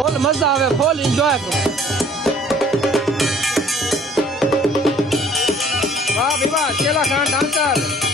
ફૂલ મજા આવે, full enjoy કરો. વાહ ભાઈ વાહ, ચેલા ખાન ડાન્સર.